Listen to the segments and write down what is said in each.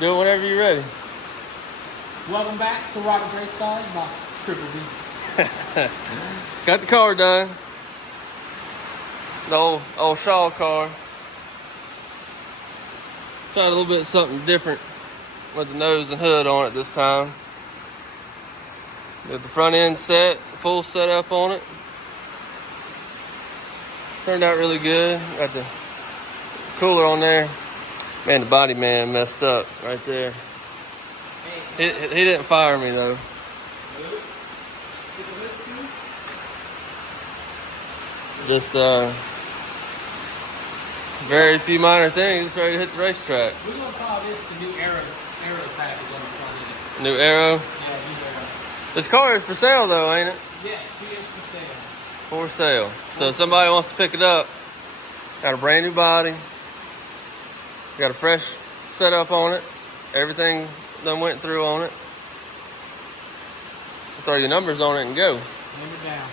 Do it whenever you're ready. Welcome back to Robert's Race Cars by Triple B. Got the car done. The old Shaw car. Tried a little bit something different with the nose and hood on it this time. Got the front end set, full setup on it. Turned out really good. Got the cooler on there. Man, the body man messed up right there. He didn't fire me though. Just very few minor things. It's ready to hit the racetrack. We're gonna call this the new Aero package on the front end. New Aero. Yeah, new Aero. This car is for sale though, ain't it? Yes, he is for sale. For sale. So if somebody wants to pick it up, got a brand new body, got a fresh setup on it, everything done went through on it. Throw your numbers on it and go. Name it down.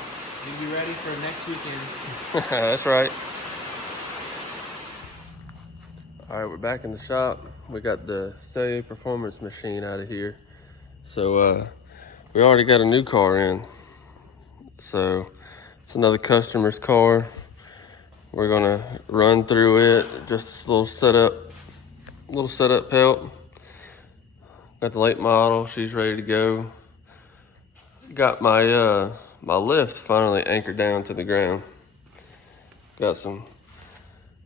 You'll be ready for next weekend. That's right. All right, we're back in the shop. We got the sellier performance machine out of here. So we already got a new car in. So it's another customer's car. We're gonna run through it. Just a little setup help. Got the late model. She's ready to go. Got my my lift finally anchored down to the ground. Got some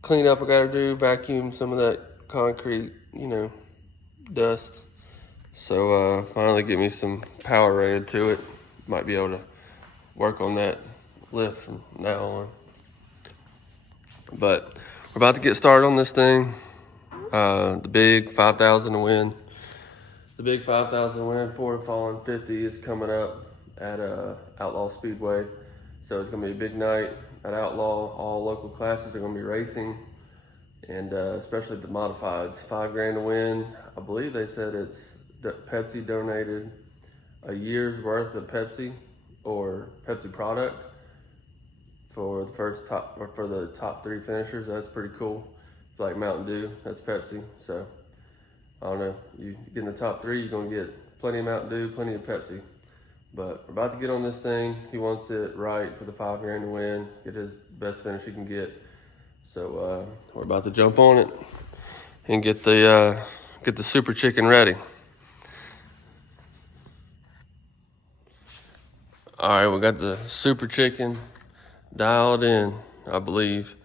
cleanup I gotta do, vacuum some of that concrete, dust. So finally get me some power rated to it. Might be able to work on that lift from now on. But we're about to get started on this thing. The big 5,000 to win. The big 5,000 win Ford Fallen 50 is coming up at Outlaw Speedway. So it's gonna be a big night at Outlaw. All local classes are gonna be racing, and especially the modifieds. $5 grand to win. I believe they said it's Pepsi donated a year's worth of Pepsi or Pepsi product for the top 3 finishers. That's pretty cool. It's like Mountain Dew, that's Pepsi. So I don't know, you get in the top 3, you're gonna get plenty of Mountain Dew, plenty of Pepsi. But we're about to get on this thing. He wants it right for the $5 grand to win, get his best finish he can get. So we're about to jump on it and get the Super Chicken ready. All right, we got the Super Chicken dialed in, I believe.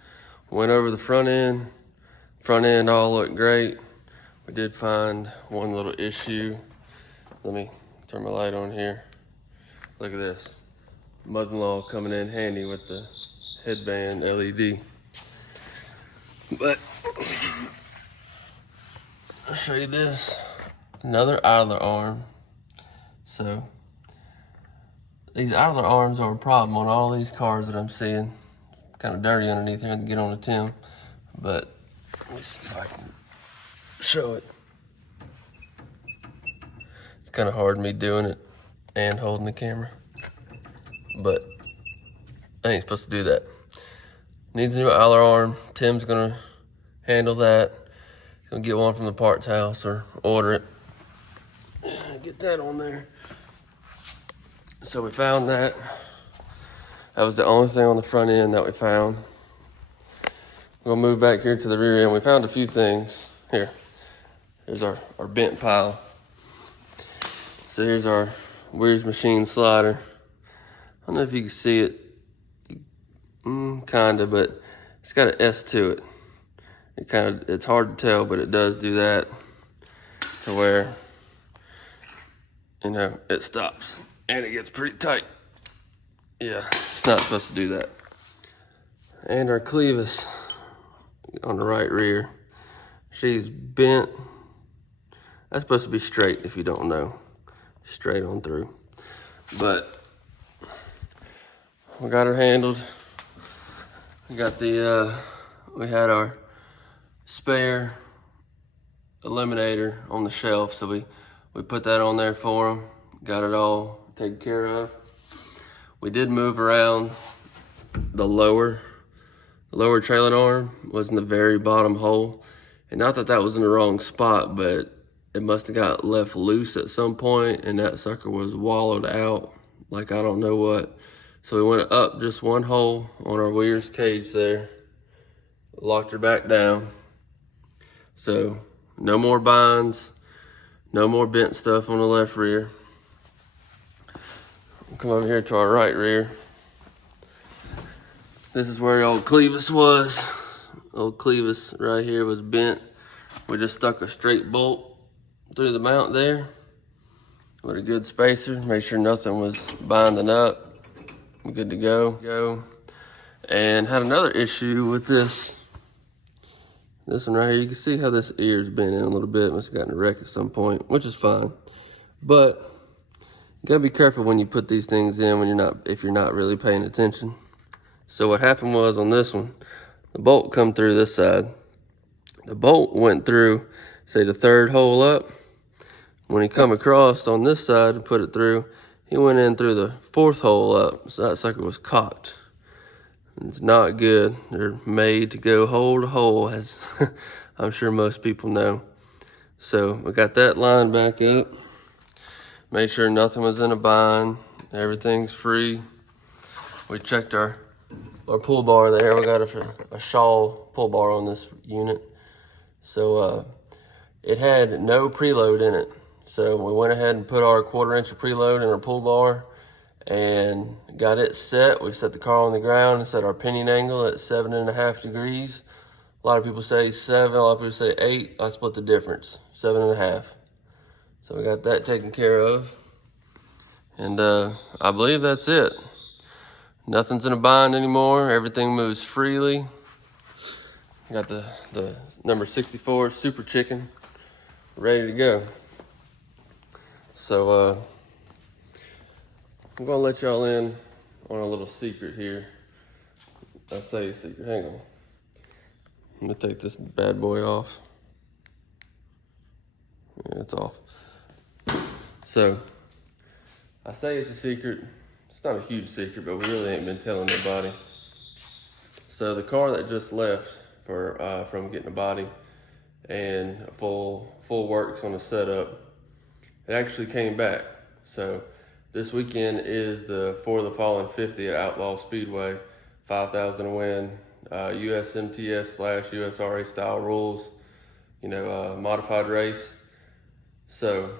Went over the front end. Front end all looked great. We did find one little issue. Let me turn my light on here. Look at this. Mother-in-law coming in handy with the headband LED. But I'll show you this. Another idler arm. So these idler arms are a problem on all these cars that I'm seeing. Kind of dirty underneath here to get on the Tim. But let me see if I can show it. It's kind of hard me doing it and holding the camera, but I ain't supposed to do that. Needs a new idler arm. Tim's gonna handle that. Gonna get one from the parts house or order it. Get that on there. So we found that. That was the only thing on the front end that we found. We're gonna move back here to the rear end. We found a few things. Here, here's our bent pile. So here's our Weir's Machine slider. I don't know if you can see it, kinda, but it's got an S to it. It's hard to tell, but it does do that to where, it stops and it gets pretty tight. Yeah, it's not supposed to do that. And our clevis on the right rear, she's bent. That's supposed to be straight if you don't know. Straight on through. But we got her handled. We got we had our spare eliminator on the shelf, so we put that on there for him. Got it all taken care of. We did move around the lower trailing arm was in the very bottom hole. And not that that was in the wrong spot, but it must have got left loose at some point, and that sucker was wallowed out like I don't know what. So we went up just one hole on our Weir's cage there, locked her back down. So no more binds, no more bent stuff on the left rear. We'll come over here to our right rear. This is where the old clevis was. Old clevis right here was bent. We just stuck a straight bolt through the mount there with a good spacer. Make sure nothing was binding up. We're good to go. And had another issue with this. This one right here, you can see how this ear's bent in a little bit. Must have gotten a wreck at some point, which is fine. But you gotta be careful when you put these things in if you're not really paying attention. So what happened was on this one, the bolt come through this side. The bolt went through, say, the third hole up. When he come across on this side to put it through, he went in through the fourth hole up. So that sucker was cocked. It's not good. They're made to go hole to hole, as I'm sure most people know. So we got that lined back up. Made sure nothing was in a bind. Everything's free. We checked our pull bar there. We got a Shaw pull bar on this unit. So it had no preload in it. So we went ahead and put our 1/4 inch of preload in our pull bar and got it set. We set the car on the ground and set our pinion angle at 7.5 degrees. A lot of people say 7, a lot of people say 8. I split the difference, 7.5. So we got that taken care of. And I believe that's it. Nothing's in a bind anymore. Everything moves freely. Got the number 64 Super Chicken ready to go. So I'm gonna let y'all in on a little secret here. I say a secret, hang on. I'm gonna take this bad boy off. Yeah, it's off. So I say it's a secret. It's not a huge secret, but we really ain't been telling nobody. So the car that just left from getting a body and a full works on the setup, it actually came back. So this weekend is the For the Fallen 50 at Outlaw Speedway, 5,000 a win, USMTS/USRA style rules, modified race. So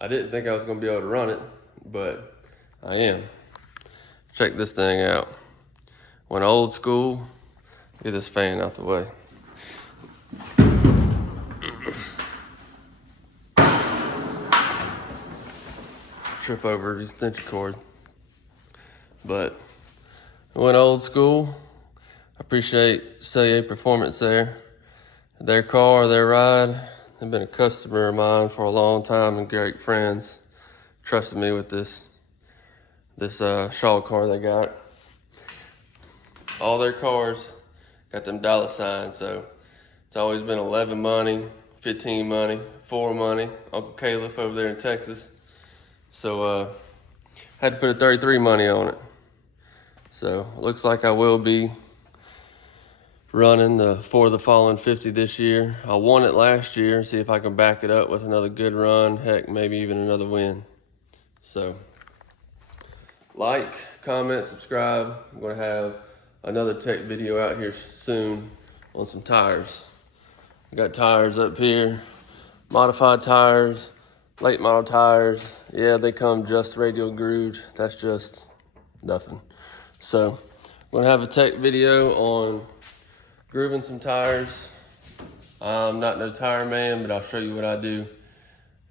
I didn't think I was gonna be able to run it, but I am. Check this thing out. Went old school. Get this fan out the way. Trip over the extension cord. But I went old school. I appreciate Sellier Performance there. Their car, their ride. They've been a customer of mine for a long time and great friends. Trusted me with this Shaw car they got. All their cars got them dollar signs, so it's always been 11 money, 15 money, 4 money. Uncle Caleb over there in Texas. So had to put a 33 money on it. So looks like I will be running the For the Fallen 50 this year. I won it last year. See if I can back it up with another good run. Heck, maybe even another win. So like, comment, subscribe. I'm gonna have another tech video out here soon on some tires. We got tires up here, modified tires, late model tires. Yeah, they come just radial grooved. That's just nothing. So I'm gonna have a tech video on grooving some tires. I'm not no tire man, but I'll show you what I do.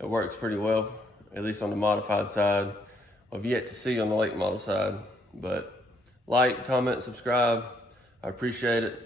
It works pretty well, at least on the modified side. I've yet to see on the late model side, but like, comment, subscribe. I appreciate it.